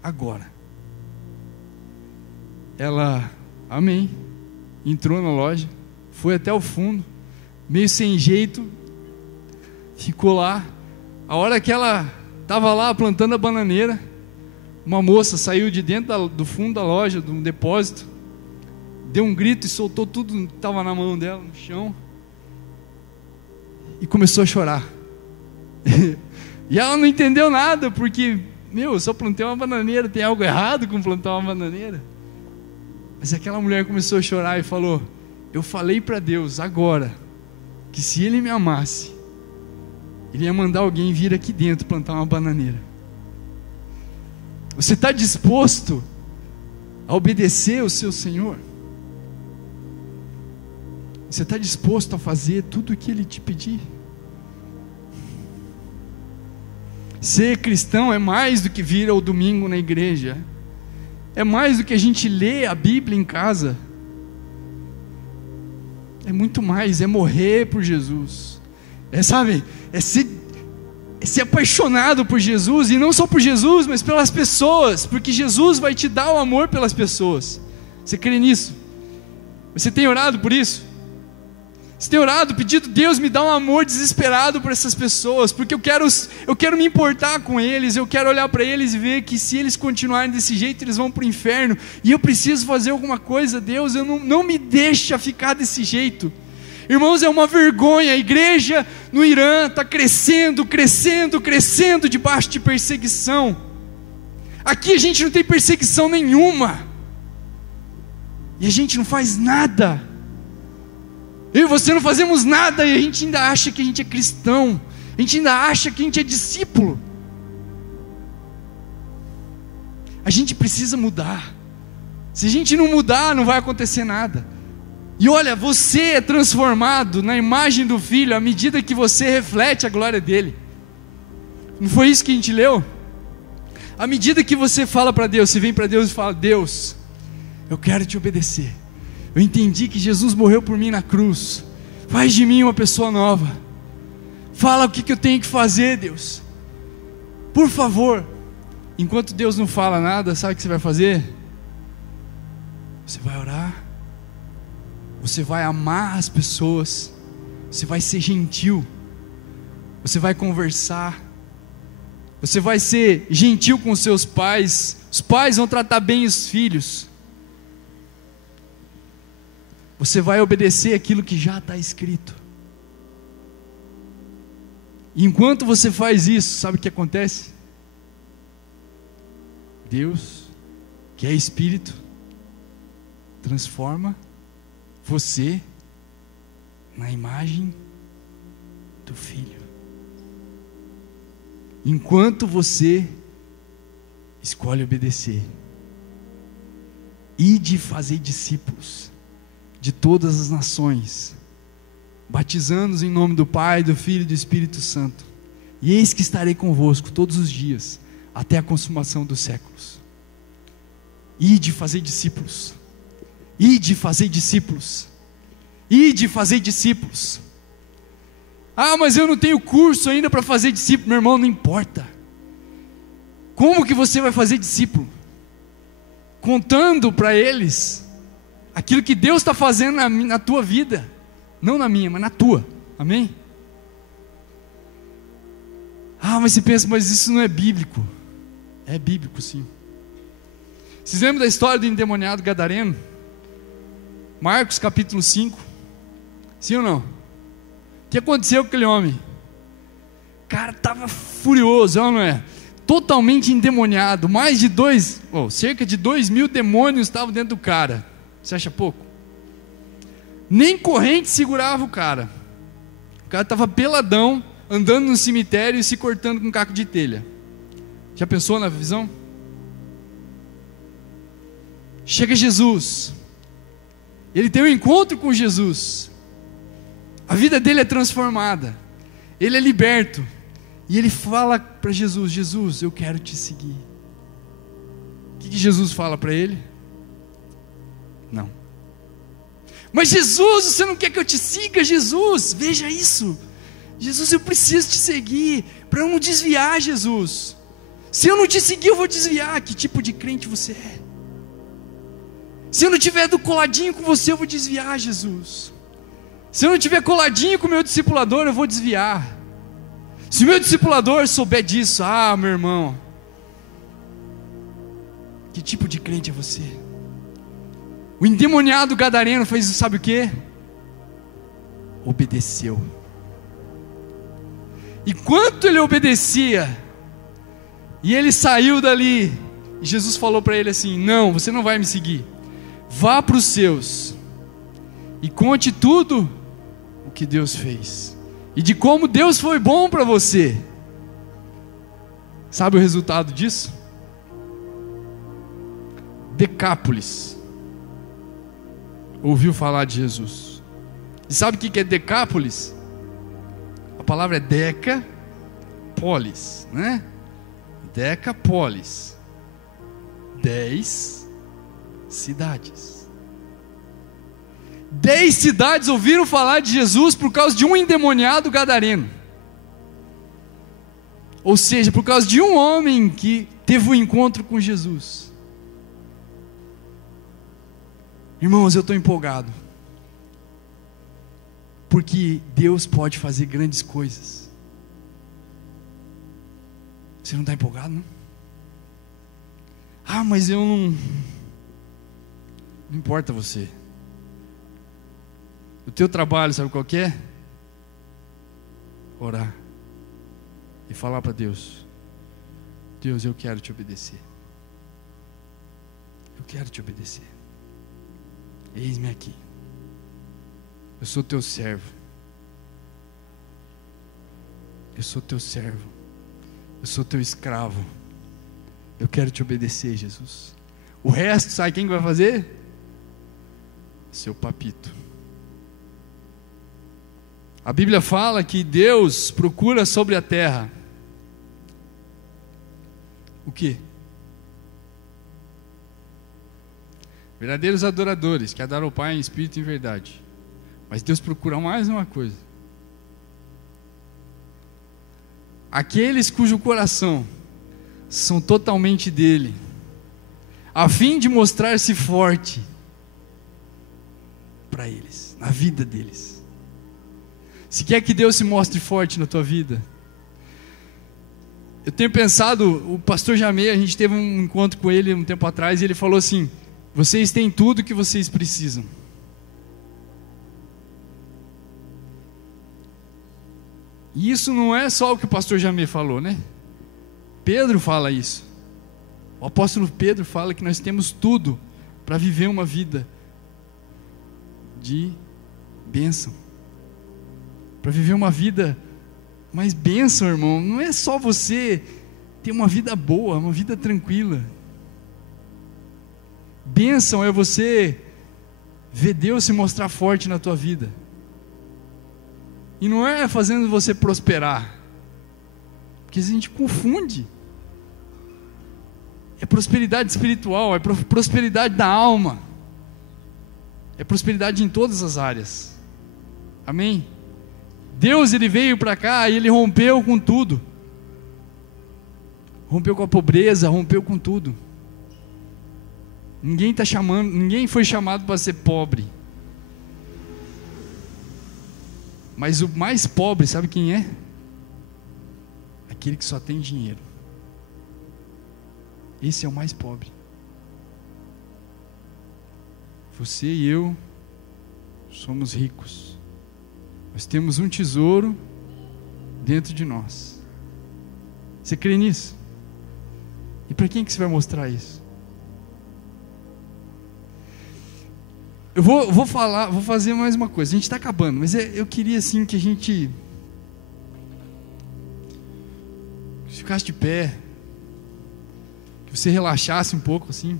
agora. Ela, amém, entrou na loja, foi até o fundo, meio sem jeito, ficou lá. A hora que ela estava lá plantando a bananeira, uma moça saiu de dentro do fundo da loja, de um depósito, deu um grito e soltou tudo que estava na mão dela, no chão, e começou a chorar. E ela não entendeu nada, porque, eu só plantei uma bananeira, tem algo errado com plantar uma bananeira? Mas aquela mulher começou a chorar e falou: eu falei para Deus agora, que se Ele me amasse, Ele ia mandar alguém vir aqui dentro plantar uma bananeira. Você está disposto a obedecer o seu Senhor? Você está disposto a fazer tudo o que Ele te pedir? Ser cristão é mais do que vir ao domingo na igreja. É mais do que a gente ler a Bíblia em casa. É muito mais, é morrer por Jesus. É ser apaixonado por Jesus, e não só por Jesus, mas pelas pessoas, porque Jesus vai te dar o amor pelas pessoas. Você crê nisso? Você tem orado por isso? Você tem orado, pedido: Deus, me dá um amor desesperado por essas pessoas, porque eu quero me importar com eles, eu quero olhar para eles e ver que se eles continuarem desse jeito, eles vão para o inferno, e eu preciso fazer alguma coisa. Deus, eu não me deixa ficar desse jeito. Irmãos, é uma vergonha. A igreja no Irã está crescendo debaixo de perseguição. Aqui a gente não tem perseguição nenhuma, e a gente não faz nada. Eu e você não fazemos nada, e a gente ainda acha que a gente é cristão, a gente ainda acha que a gente é discípulo. A gente precisa mudar. Se a gente não mudar, não vai acontecer nada. E olha, você é transformado na imagem do Filho à medida que você reflete a glória dele. Não foi isso que a gente leu? À medida que você fala para Deus, você vem para Deus e fala: Deus, eu quero te obedecer. Eu entendi que Jesus morreu por mim na cruz. Faz de mim uma pessoa nova. Fala o que eu tenho que fazer, Deus. Por favor. Enquanto Deus não fala nada, sabe o que você vai fazer? Você vai orar. Você vai amar as pessoas. Você vai ser gentil. Você vai conversar. Você vai ser gentil com os seus pais. Os pais vão tratar bem os filhos. Você vai obedecer aquilo que já está escrito. E enquanto você faz isso, sabe o que acontece? Deus, que é Espírito, transforma você na imagem do Filho. Enquanto você escolhe obedecer, e de fazer discípulos de todas as nações, batizando-os em nome do Pai, do Filho e do Espírito Santo, e eis que estarei convosco todos os dias, até a consumação dos séculos. E de fazer discípulos, e de fazer discípulos, e de fazer discípulos. Ah, mas eu não tenho curso ainda para fazer discípulo. Meu irmão, não importa. Como que você vai fazer discípulo? Contando para eles aquilo que Deus está fazendo na tua vida. Não na minha, mas na tua. Amém? Ah, mas você pensa, mas isso não é bíblico. É bíblico, sim. Vocês lembram da história do endemoniado gadareno? Marcos capítulo 5. Sim ou não? O que aconteceu com aquele homem? O cara estava furioso, não é? Totalmente endemoniado. Cerca de 2.000 demônios estavam dentro do cara. Você acha pouco? Nem corrente segurava o cara. O cara estava peladão, andando no cemitério e se cortando com um caco de telha. Já pensou na visão? Chega Jesus. Ele tem um encontro com Jesus. A vida dele é transformada. Ele é liberto. E ele fala para Jesus: Jesus, eu quero te seguir. O que Jesus fala para ele? Não. Mas Jesus, você não quer que eu te siga, Jesus? Veja isso. Jesus, eu preciso te seguir para eu não desviar, Jesus. Se eu não te seguir, eu vou desviar. Que tipo de crente você é? Se eu não tiver do coladinho com você, eu vou desviar, Jesus. Se eu não tiver coladinho com o meu discipulador, eu vou desviar. Se o meu discipulador souber disso, meu irmão, que tipo de crente é você? O endemoniado gadareno fez, sabe o que? Obedeceu. E quanto ele obedecia, e ele saiu dali, e Jesus falou para ele assim: não, você não vai me seguir. Vá para os seus e conte tudo o que Deus fez e de como Deus foi bom para você. Sabe o resultado disso? Decápolis ouviu falar de Jesus. E sabe o que é Decápolis? A palavra é decapolis, né? Decapolis, 10 cidades. 10 cidades ouviram falar de Jesus por causa de um endemoniado gadareno. Ou seja, por causa de um homem que teve um encontro com Jesus. Irmãos, eu estou empolgado, porque Deus pode fazer grandes coisas. Você não está empolgado, não? Mas eu não... Não importa você. O teu trabalho, sabe qual que é? Orar e falar para Deus: Deus, eu quero te obedecer. Eu quero te obedecer. Eis-me aqui. Eu sou teu servo. Eu sou teu servo. Eu sou teu escravo. Eu quero te obedecer, Jesus. O resto, sabe quem vai fazer? Seu papito. A Bíblia fala que Deus procura sobre a terra o quê? Verdadeiros adoradores, que adoram o Pai em espírito e em verdade. Mas Deus procura mais uma coisa: aqueles cujo coração são totalmente dele, a fim de mostrar-se forte para eles, na vida deles. Se quer que Deus se mostre forte na tua vida, eu tenho pensado, o pastor Jamê, a gente teve um encontro com ele um tempo atrás, e ele falou assim: vocês têm tudo o que vocês precisam. E isso não é só o que o pastor Jamê falou, né? Pedro fala isso. O apóstolo Pedro fala que nós temos tudo para viver uma vida de bênção, para viver uma vida, mas bênção, irmão, não é só você ter uma vida boa, uma vida tranquila. Bênção é você ver Deus se mostrar forte na tua vida. E não é fazendo você prosperar, porque a gente confunde. É prosperidade espiritual, é prosperidade da alma, é prosperidade em todas as áreas. Amém? Deus, ele veio para cá e ele rompeu com tudo. Rompeu com a pobreza, rompeu com tudo. Ninguém foi chamado para ser pobre. Mas o mais pobre, sabe quem é? Aquele que só tem dinheiro. Esse é o mais pobre. Você e eu somos ricos. Nós temos um tesouro dentro de nós. Você crê nisso? E para quem que você vai mostrar isso? Eu vou fazer mais uma coisa. A gente está acabando, mas eu queria assim que a gente ficasse de pé, que você relaxasse um pouco assim.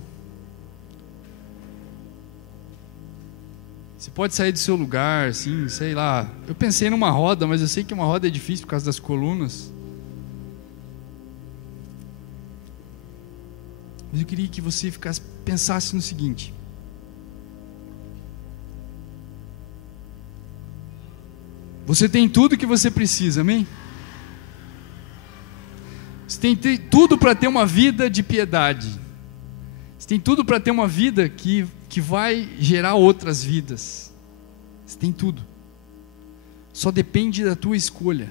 Você pode sair do seu lugar, assim, sei lá. Eu pensei numa roda, mas eu sei que uma roda é difícil por causa das colunas. Mas eu queria que você pensasse no seguinte: você tem tudo o que você precisa, amém? Você tem tudo para ter uma vida de piedade. Você tem tudo para ter uma vida que vai gerar outras vidas. Você tem tudo. Só depende da tua escolha.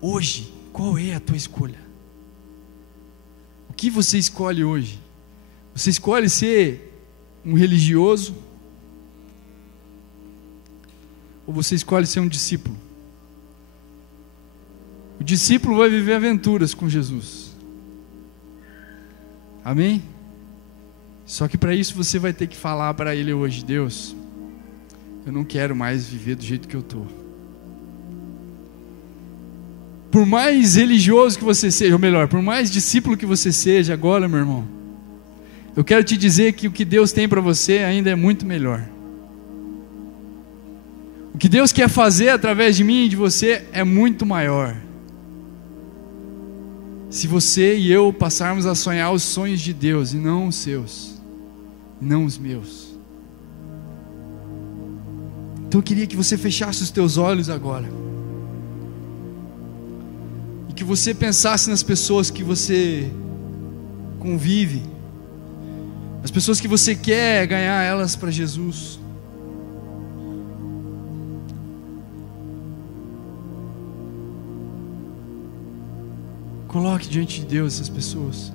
Hoje, qual é a tua escolha? O que você escolhe hoje? Você escolhe ser um religioso? Ou você escolhe ser um discípulo? O discípulo vai viver aventuras com Jesus. Amém? Só que para isso você vai ter que falar para Ele hoje: Deus, eu não quero mais viver do jeito que eu estou. Por mais religioso que você seja, ou melhor, por mais discípulo que você seja agora, meu irmão, eu quero te dizer que o que Deus tem para você ainda é muito melhor. O que Deus quer fazer através de mim e de você é muito maior. Se você e eu passarmos a sonhar os sonhos de Deus e não os seus, não os meus. Então eu queria que você fechasse os teus olhos agora e que você pensasse nas pessoas que você convive, as pessoas que você quer ganhar elas para Jesus. Coloque diante de Deus essas pessoas.